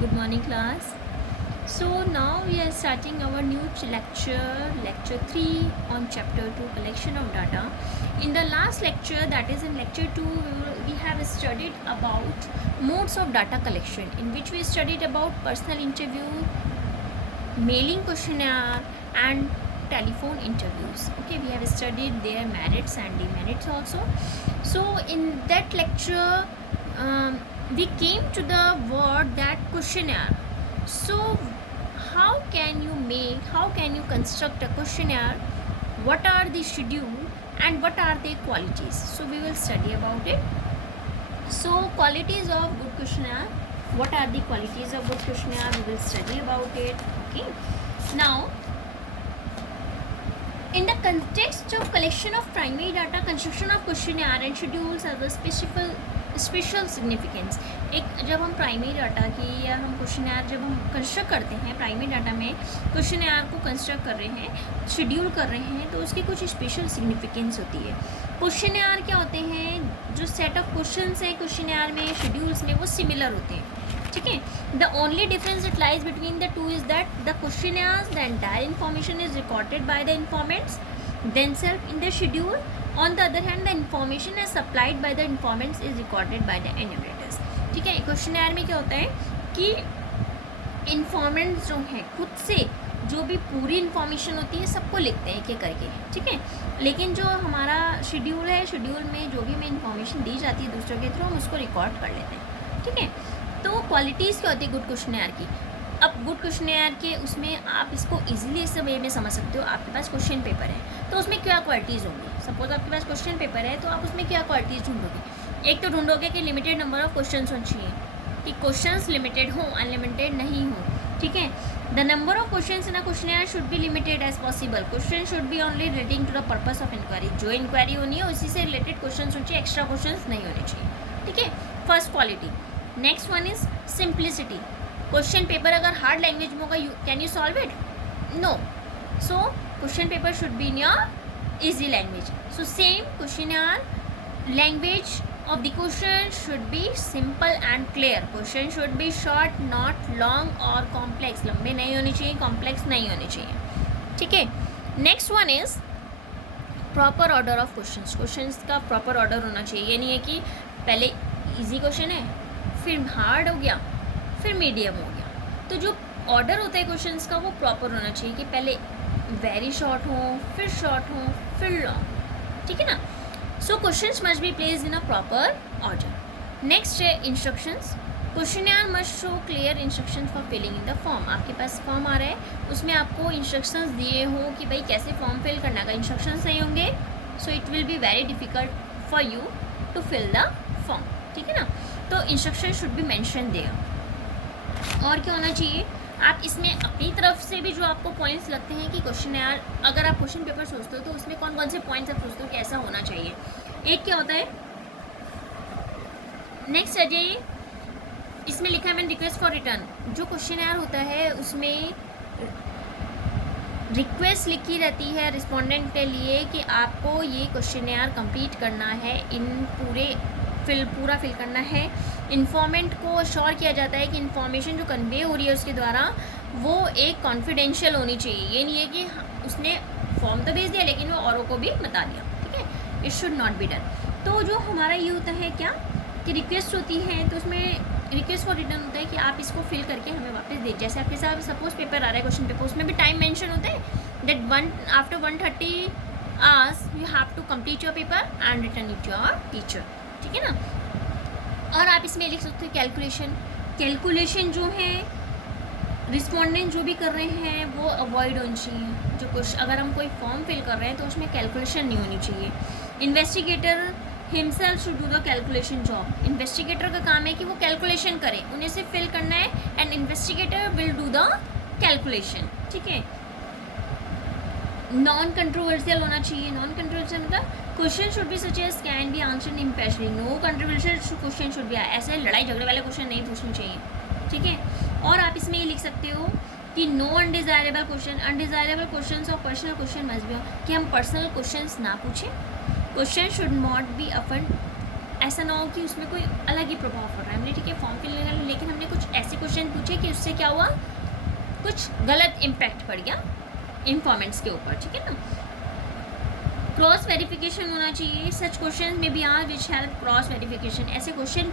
Good morning, class. So now we are starting our new lecture 3 on chapter 2, collection of data. In the last lecture, that is in lecture 2, we have studied about modes of data collection, in which we studied about personal interview, mailing questionnaire and telephone interviews. Okay, we have studied their merits and demerits also. So in that lecture, we came to the word that questionnaire. So how can you construct a questionnaire, what are the schedule and what are the qualities? So we will study about it. So qualities of good questionnaire, what are the qualities of good questionnaire, we will study about it. Okay, now in the context of collection of primary data, construction of questionnaire and schedules have a special significance. एक जब हम primary data की या हम questionnaire जब हम construct करते हैं, प्राइमरी डाटा में क्वेश्चनर को कंस्ट्रक्ट कर रहे हैं, शेड्यूल कर रहे हैं, तो उसकी कुछ स्पेशल सिग्निफिकेंस होती है. क्वेश्चनर क्या होते हैं, जो सेट ऑफ क्वेश्चंस हैं क्वेश्चनर में, शेड्यूल्स में, वो सिमिलर होते हैं. ठीक है. The only difference it lies between the two is that the questioners, the entire information is recorded by the informants themselves in the schedule. On the other hand, the information is supplied by the informants is recorded by the enumerators. ठीक है. Questionnaire में क्या होता है कि informants जो हैं खुद से जो भी पूरी इन्फॉर्मेशन होती है सबको लिखते हैं एक एक करके. ठीक है. लेकिन जो हमारा शेड्यूल है, शेड्यूल में जो भी हमें इन्फॉर्मेशन दी जाती है दूसरों के थ्रू, हम उसको रिकॉर्ड कर लेते हैं. ठीक है. तो क्वालिटीज़ क्या होती है गुड क्वेश्चनर की. अब गुड क्वेश्चनर के उसमें आप इसको इजीली इस वे में समझ सकते हो. आपके पास क्वेश्चन पेपर है तो उसमें क्या क्वालिटीज़ होंगी. सपोज आपके पास क्वेश्चन पेपर है तो आप उसमें क्या क्वालिटीज़ ढूंढोगे. एक तो ढूंढोगे कि लिमिटेड नंबर ऑफ क्वेश्चंस होने चाहिए, कि क्वेश्चंस लिमिटेड हो, अनलिमिटेड नहीं हो. ठीक है. The number of questions in a questionnaire should be limited as possible. Question should be only relating to the purpose of inquiry. जो इंक्वायरी होनी है उसी से रिलेटेड क्वेश्चन होने चाहिए, एक्स्ट्रा क्वेश्चन नहीं होने चाहिए. ठीक है. First quality. Next one is simplicity. Question paper अगर हार्ड लैंग्वेज में होगा, can you solve it? No. So question paper should be in your easy language. So same questionnaire language of the question should be simple and clear. Question should be short, not long or complex. लंबे नहीं होने चाहिए, complex नहीं होने चाहिए. ठीक है. Next one is proper order of questions. Questions का प्रॉपर ऑर्डर होना चाहिए. ये नहीं है कि पहले इजी क्वेश्चन है, फिर हार्ड हो गया, फिर मीडियम हो गया. तो जो ऑर्डर होता है क्वेश्चंस का वो प्रॉपर होना चाहिए कि पहले वेरी शॉर्ट हो, फिर शॉर्ट हो, फिर लॉन्ग. ठीक है ना. So questions must be placed in a proper order. Next है instructions. Questioner must show clear instruction for filling in the form. आपके पास फॉर्म आ रहा है, उसमें आपको इंस्ट्रक्शंस दिए हो कि भाई कैसे फॉर्म फिल करना. का इंस्ट्रक्शंस नहीं होंगे so it will be very difficult for you to fill the form. ठीक है ना. तो instruction should be mention there. और क्या होना चाहिए, आप इसमें अपनी तरफ से भी जो आपको पॉइंट्स लगते हैं कि क्वेश्चनर, अगर आप क्वेश्चन पेपर सोचते हो तो उसमें कौन कौन से पॉइंट्स आप सोचते हो कि ऐसा होना चाहिए. एक क्या होता है, नेक्स्ट आ जाइए. इसमें लिखा है मैंने रिक्वेस्ट फॉर रिटर्न. जो क्वेश्चनर होता है उसमें रिक्वेस्ट लिखी रहती है रिस्पोंडेंट के लिए कि आपको ये क्वेश्चनर कंप्लीट करना है, इन पूरा फिल करना है. इन्फॉर्मेंट को अश्योर किया जाता है कि इन्फॉर्मेशन जो कन्वे हो रही है उसके द्वारा वो एक कॉन्फिडेंशियल होनी चाहिए. ये नहीं है कि उसने फॉर्म तो भेज दिया लेकिन वो औरों को भी बता दिया. ठीक है. It should not be done. तो जो हमारा ये होता है क्या कि रिक्वेस्ट होती है, तो उसमें रिक्वेस्ट फॉर रिटर्न होता है कि आप इसको फिल करके हमें वापस दे. जैसे आपके साथ सपोज पेपर आ रहा है क्वेश्चन पेपर, उसमें भी टाइम मेंशन होता है that after 130 hours you have to complete your paper and return it your teacher. ठीक है ना. और आप इसमें लिख सकते हो कैलकुलेशन जो है रिस्पोंडेंट जो भी कर रहे हैं वो अवॉइड होनी चाहिए. जो कुछ अगर हम कोई फॉर्म फिल कर रहे हैं तो उसमें कैलकुलेशन नहीं होनी चाहिए. Investigator himself should do the calculation job. Investigator का काम है कि वो कैलकुलेशन करे, उन्हें सिर्फ फिल करना है and investigator will do the calculation. ठीक है. नॉन कंट्रोवर्शियल होना चाहिए. नॉन कंट्रोवर्शियल मतलब question should be such as can be answered impassionately. No controversial question should be. ऐसे लड़ाई झगड़े वाले क्वेश्चन नहीं पूछने चाहिए. ठीक है. और आप इसमें ये लिख सकते हो कि no undesirable question. Undesirable question और पर्सनल क्वेश्चन मस्ट बी कि हम पर्सनल क्वेश्चंस ना पूछें. Question should not be often. ऐसा ना हो कि उसमें कोई अलग ही प्रभाव पड़ रहा है. हमने ठीक है फॉर्म फिल लेकिन हमने कुछ ऐसे क्वेश्चन पूछे कि उससे क्या हुआ, कुछ गलत इम्पैक्ट पड़ गया इन्फॉर्मेंट्स के ऊपर, ठीक है ना। क्रॉस वेरिफिकेशन होना चाहिए, सच क्वेश्चन में भी are which help cross verification, ऐसे क्वेश्चन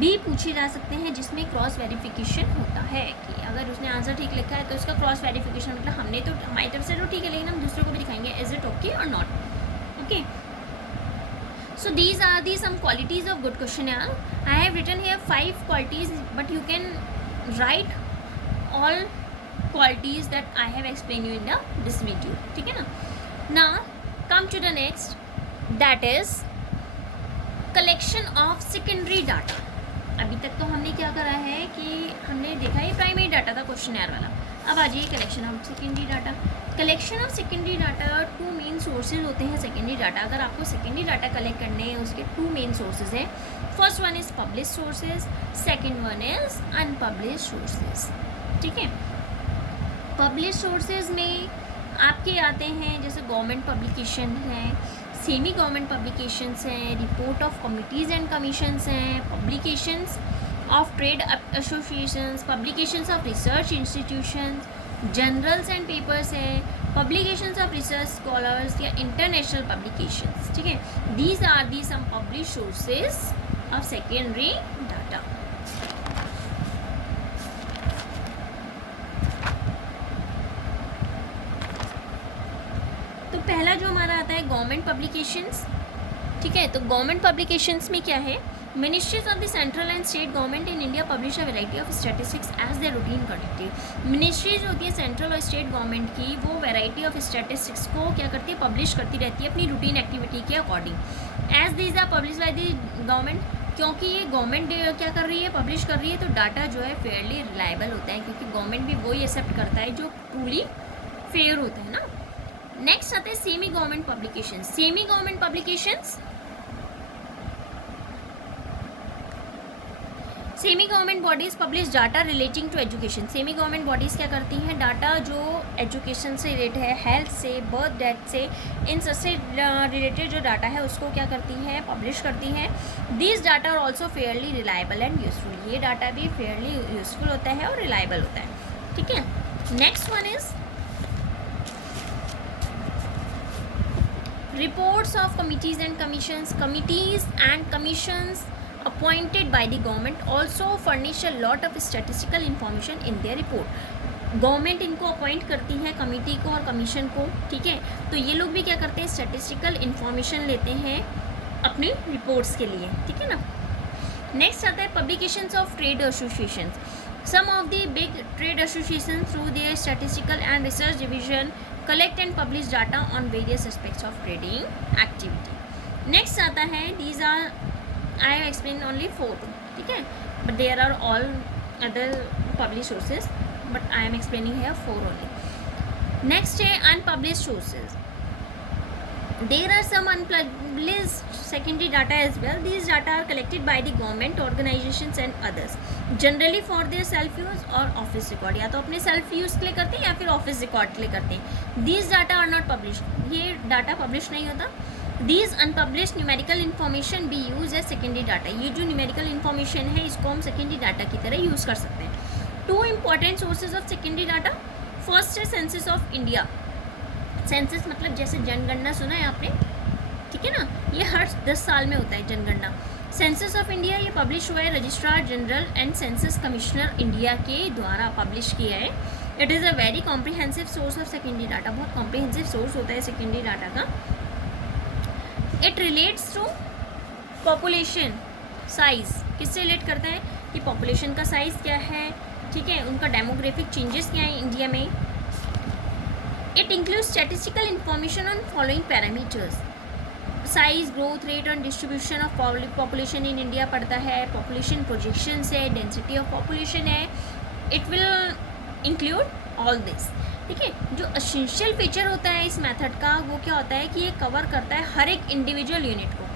भी पूछे जा सकते हैं जिसमें क्रॉस वेरिफिकेशन होता है कि अगर उसने आंसर ठीक लिखा है तो उसका क्रॉस वेरिफिकेशन, मतलब हमने तो हमारी तरफ से तो ठीक है लेकिन हम दूसरों को भी दिखाएंगे इज इट ओके और not, okay. So these are the some qualities of good questionnaire. I have written here 5 qualities, but you can write all qualities that I have explained you in this video. ठीक है ना। Now come to the next, that is collection of secondary data. अभी तक तो हमने क्या करा है कि हमने देखा है प्राइमरी डाटा था क्वेश्चनर वाला, अब आ जाइए collection of secondary data. Collection of secondary data, two main sources होते हैं सेकेंडरी डाटा। अगर आपको सेकेंडरी डाटा कलेक्ट करने हैं उसके टू मेन सोर्सेज हैं, first one is publish sources, second one is unpublish sources, ठीक है। पब्लिश सोर्सेज में आपके आते हैं जैसे गवर्नमेंट पब्लिकेशन हैं, सेमी गवर्नमेंट पब्लिकेशंस हैं, report of committees and commissions हैं, publications of trade associations, publications of research institutions, journals and papers है, पब्लिकेशंस ऑफ रिसर्च स्कॉलर्स या इंटरनेशनल पब्लिकेशंस, ठीक है। These are the some publish sources of secondary data. तो पहला जो हमारा आता है गवर्नमेंट पब्लिकेशंस, ठीक है। तो गवर्नमेंट पब्लिकेशंस में क्या है, ministries of the central and state government in India publish a variety of statistics as their routine conducted. Ministries होती है सेंट्रल और स्टेट गवर्नमेंट की, वो वैरायटी ऑफ स्टैटिस्टिक्स को क्या करती है, पब्लिश करती रहती है अपनी रूटीन एक्टिविटी के according. As these are publish by the government, क्योंकि ये गवर्नमेंट क्या कर रही है, पब्लिश कर रही है, तो डाटा जो है फेयरली रिलायबल होता है, क्योंकि गवर्नमेंट भी वही एक्सेप्ट करता है जो ट्रूली फेयर होता है ना। नेक्स्ट आते हैं semi government publication. Semi government publications, semi government bodies publish data relating to education. Semi government bodies क्या करती हैं, डाटा जो एजुकेशन से रिलेटेड है, हेल्थ से, बर्थ डेथ से, इन सबसे रिलेटेड जो डाटा है उसको क्या करती है, पब्लिश करती हैं। These data are also fairly reliable and useful, ये डाटा भी फेयरली यूजफुल होता है और रिलायबल होता है, ठीक है। Next one is reports of committees and commissions. Committees and commissions appointed by the government also furnish a lot of statistical information in their report. Government इनको अपॉइंट करती है कमिटी को और कमीशन को, ठीक है। तो ये लोग भी क्या करते हैं, स्टैटिस्टिकल इन्फॉर्मेशन लेते हैं अपनी रिपोर्ट्स के लिए, ठीक है ना। नेक्स्ट आता है publications of trade associations. Some of the big trade association through their statistical and research division collect and publish data on various aspects of trading activity. Next आता है, these are I have explained only 4, ठीक है, but there are all other published sources, but I am explaining here 4 only. Next है unpublished sources. There are some unpublished secondary data as well. These data are collected by the government organizations and others, generally for their self use or office record. या तो अपने self use के लिए करते हैं या फिर office record के लिए करते हैं। These data are not published. ये डाटा पब्लिश नहीं होता। These unpublished numerical information be used as secondary data. ये जो numerical information है इसको हम secondary data की तरह यूज़ कर सकते हैं। Two important sources of secondary data. First है census of India. सेंसस मतलब जैसे जनगणना सुना है आपने, ठीक है ना, ये हर 10 साल में होता है जनगणना। सेंसस ऑफ इंडिया ये पब्लिश हुआ है registrar general and census commissioner India के द्वारा पब्लिश किया है। It is a very comprehensive source of secondary data, बहुत कॉम्प्रिहेंसिव सोर्स होता है सेकेंडरी डाटा का। It relates to population size, किससे रिलेट करता है कि पॉपुलेशन का साइज़ क्या है, ठीक है, उनका डेमोग्राफिक चेंजेस क्या है इंडिया में। It includes statistical information on following parameters: size, growth rate and distribution of population in India पढ़ता है, population projections है, density of population है। It will include all this, ठीक है। जो essential feature होता है इस मेथड का वो क्या होता है कि ये कवर करता है हर एक इंडिविजुअल यूनिट को,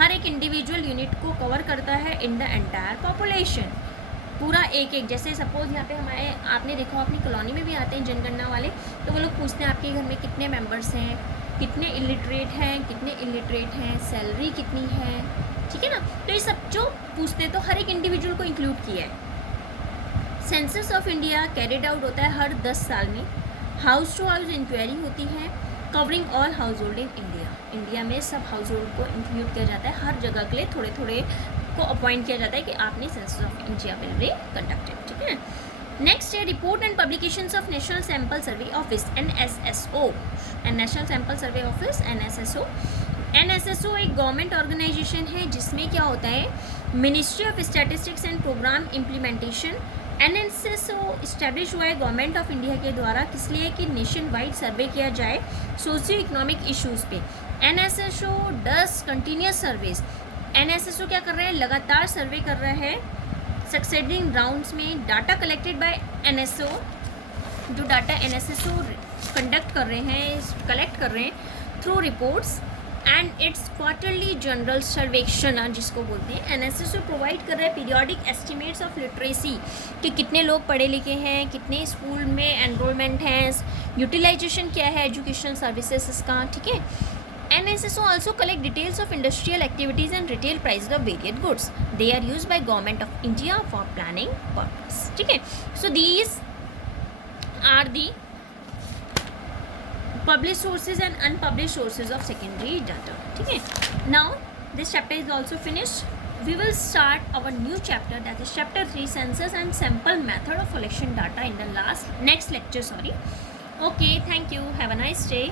हर एक इंडिविजुअल यूनिट को कवर करता है इन द एंटायर पॉपुलेशन, पूरा एक एक। जैसे सपोज यहाँ पे हमारे आपने देखा अपनी कॉलोनी में भी आते हैं जनगणना वाले, तो वो लोग पूछते हैं आपके घर में कितने मेंबर्स हैं, कितने इलिटरेट हैं, कितने इलिटरेट हैं, सैलरी कितनी है, ठीक है ना। तो ये सब जो पूछते हैं तो हर एक इंडिविजुअल को इंक्लूड किया है, census of India carried out होता है हर 10 साल में। हाउस टू हाउस इंक्वायरी होती है covering all house hold in India. India में सब हाउस होल्ड को इंक्लूड किया जाता है, हर जगह के लिए थोड़े थोड़े को अपॉइंट किया जाता है कि आपने census of India will be conducted, ठीक है। नेक्स्ट है report and publications of national sample survey office NSSO and national sample survey office NSSO एक गवर्नमेंट ऑर्गेनाइजेशन है जिसमें क्या होता है, ministry of statistics and programme implementation. NSSO establish हुआ है गवर्नमेंट ऑफ इंडिया के द्वारा, किस लिए कि नेशन वाइड सर्वे किया जाए सोशियो इकोनॉमिक इश्यूज़ पे। NSSO डस कंटिन्यूस सर्वेज। NSSO क्या कर रहा है, लगातार सर्वे कर रहा है सक्सेडिंग राउंड्स में। डाटा कलेक्टेड बाय NSO, जो डाटा NSSO कंडक्ट कर रहे हैं, कलेक्ट कर रहे हैं through reports and it's quarterly general सर्वेक्षण जिसको बोलते हैं। NSSO प्रोवाइड कर रहा है पीरियोडिक एस्टिमेट्स ऑफ लिटरेसी कि कितने लोग पढ़े लिखे हैं, कितने स्कूल में एनरोलमेंट हैं, यूटिलाइजेशन क्या है एजुकेशन सर्विसेज का, ठीक है। NSSO also collect details of industrial activities and retail prices of various goods. They are used by government of India for planning purpose, ठीक है। So these are the published sources and unpublished sources of secondary data, ठीक है। Now this chapter is also finished. We will start our new chapter, that is chapter 3, census and sample method of collection data in the next lecture. Okay, thank you, have a nice day.